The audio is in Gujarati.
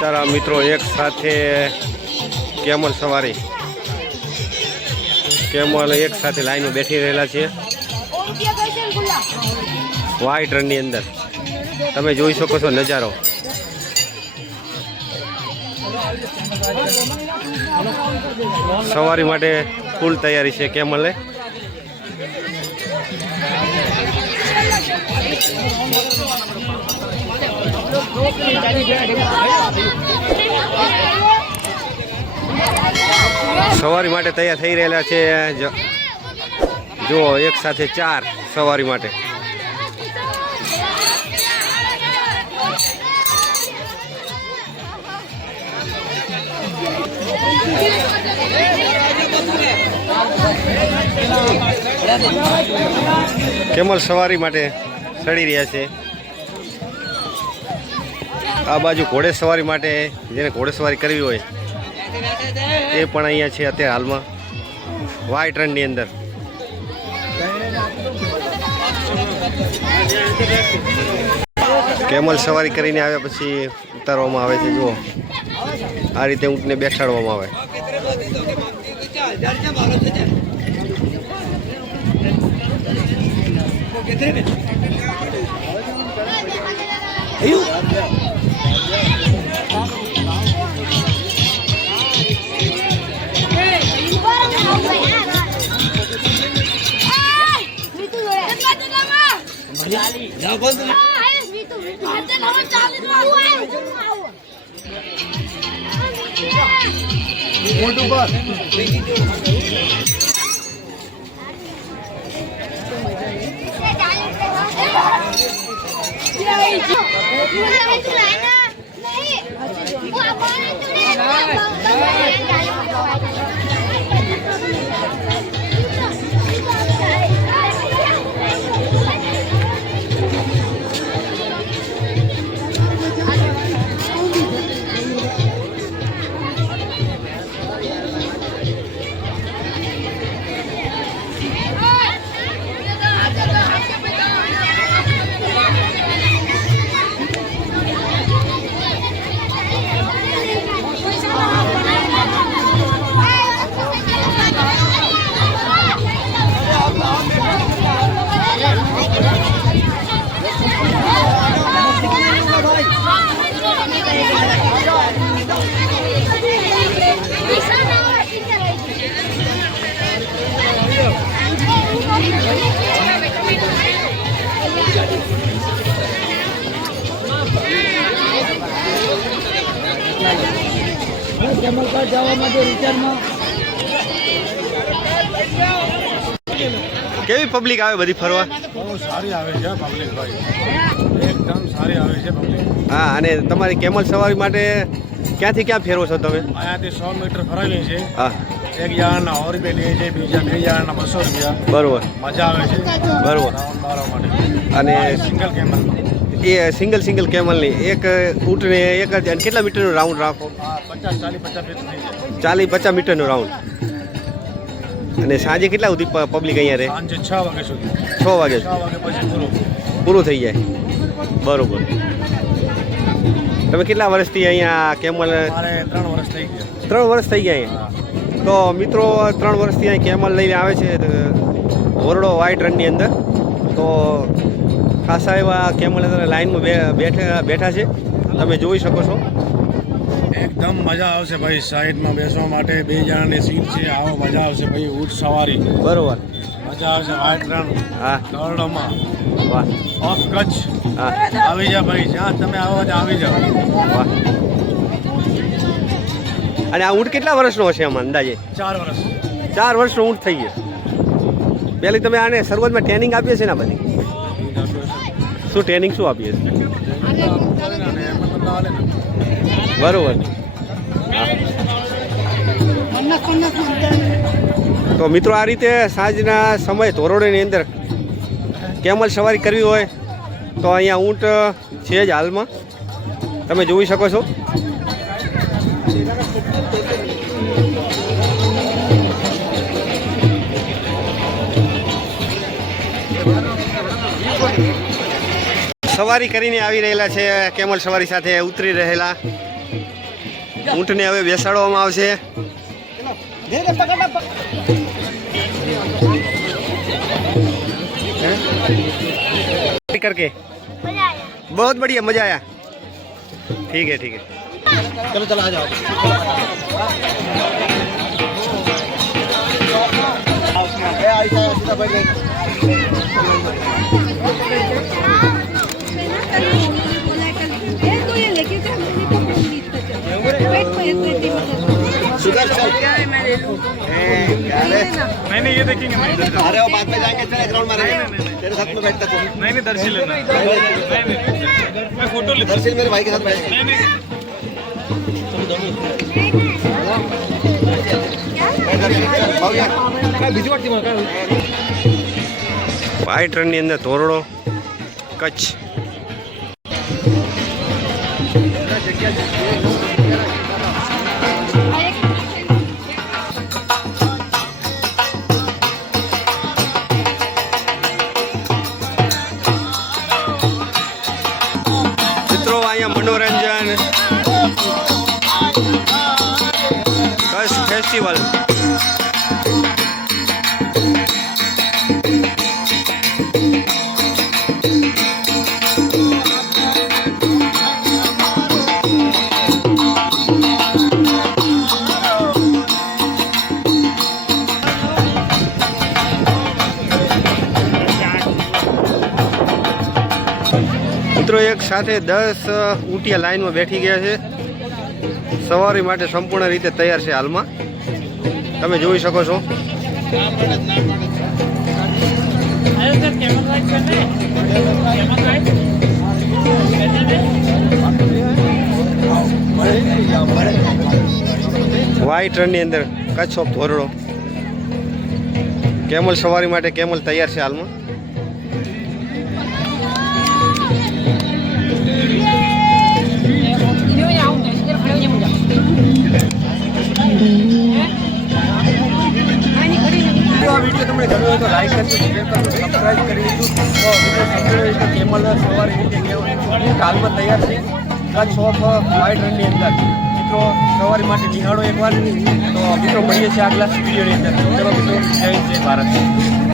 તારા મિત્રો એક સાથે કેમલ સવારી. કેમલ એક સાથે લાઈનમાં બેઠી રહેલા છે. વ્હાઈટ રનની અંદર. તમે જોઈ શકો છો નજારો. સવારી માટે ફૂલ તૈયારી છે કેમલે. સવારી માટે તૈયાર થઈ રહેલા છે. જો એક સાથે ચાર સવારી માટે. કેમલ સવારી માટે ચડી રહ્યા છે. આ બાજુ ઘોડે સવારી માટે જેને ઘોડેસવારી કરવી હોય, એ પણ અહીંયા છે અત્યારે હાલમાં વ્હાઈટ રનની અંદર. કેમલ સવારી કરીને આવ્યા પછી ઉતારવામાં આવે છે, જુઓ. આ રીતે ઊંટને બેસાડવામાં આવે. જાગો તું મોટું કર જમલકા જવા માટે રિટર્નમાં કેવી પબ્લિક આવે બધી ફરવા? બહુ સારી આવે છે પબ્લિક ભાઈ. એકદમ સારી આવે છે પબ્લિક હા અને તમારી કેમલ સવારી માટે ક્યાંથી ક્યાં ફેરવો છો તમે? અહીંયાથી સો મીટર ફરાવીએ છે હા. એક જણાના સો રૂપિયા લઈએ છીએ બીજા બે જણાના બસો રૂપિયા. બરોબર. મજા આવે છે. બરોબર. રાઉન્ડ માટે. અને સિંગલ કેમેરામાં એ સિંગલ સિંગલ કેમલની. એક ઊંટને એક જ અને કેટલા મીટરનો રાઉન્ડ રાખો? ચાલીસ પચાસ મીટરનો રાઉન્ડ. અને સાંજે કેટલા સુધી પબ્લિક અહીંયા રહે? છ વાગે સુધી. છ વાગે પૂરું. થઈ જાય. બરોબર. તમે કેટલા વર્ષથી અહીંયા કેમલ ત્રણ વર્ષ થઈ ગયા. ત્રણ વર્ષ થઈ ગયા અહીંયા? તો મિત્રો ત્રણ વર્ષથી અહીં કેમલ લઈને આવે છે ઓરડો વાઇટ રનની અંદર. તો ખાસા એવા અંદર લાઈનમાં બે- બેઠા બેઠા છે. તમે જોઈ શકો છો. એકદમ મજા આવશે ભાઈ સાઈડમાં બેસવા માટે. બે જણાની સીટ છે આવો મજા આવશે ભાઈ ઊંટ સવારી. બરોબર. મજા આવશે વ્હાઈટ રણ હા. દોરડોમાં. વાહ. ઓફ કચ્છ. હા. આવી જા ભાઈ જ્યાં તમે આવો ત્યાં આવી જાઓ. વાહ. અને આ ઊંટ કેટલા વર્ષનો હશે આમ અંદાજે? ચાર વર્ષ. ચાર વર્ષનો ઊંટ થઈ ગયો. પહેલી તમે આને શરૂઆતમાં ટ્રેનિંગ આપીએ છે ને બધી? શું ટ્રેનિંગ શું આપીએ બરોબર. તો મિત્રો, આ રીતે સાંજના સમય ધોરણોની અંદર કેમલ સવારી કરવી હોય, તો અહીંયા ઊંટ છે જ હાલમાં. તમે જોઈ શકો છો. સવારી કરીને આવી રહેલા છે કેમલ સવારી સાથે ઉતરી રહેલા ઊંટને હવે બેસાડવામાં આવશે करके बहुत बढ़िया मजा आया ठीक है ठीक है चलो चलो आ जाओ मैंने ये देखेंगे मैं इधर अरे वो बाद में जाएंगे तेरे ग्राउंड में रहेंगे तेरे साथ में बैठता तू नहीं नहीं दर्शी लेना नहीं नहीं मैं फोटो लेता दर्शन मेरे भाई के साथ बैठ नहीं नहीं વ્હાઈટ રનની અંદર ધોરડો કચ્છ મિત્રો ફેસ્ટિવલ. એક સાથે દસ ઊંટિયા લાઈનમાં બેઠી ગયા છે. સવારી માટે સંપૂર્ણ રીતે તૈયાર છે હાલમાં. તમે જોઈ શકો છો. વ્હાઈટ રનની અંદર કચ્છ ઓફ ધોરડો. કેમલ સવારી માટે કેમલ તૈયાર છે હાલમાં? જો આ વીડિયો તમને ગમ્યો હોય તો લાઈક કરજો શેર કરી દીધું તો વીડિયો સવારે હાલમાં તૈયાર છે. કચ્છ ઓફ વાઇટ રનની અંદર. મિત્રો, સવારી માટે નિહાળો એકવાર તો મિત્રો, મળીએ છીએ આગલા વિડીયોની અંદર. ચલો મિત્રો જય જય ભારત.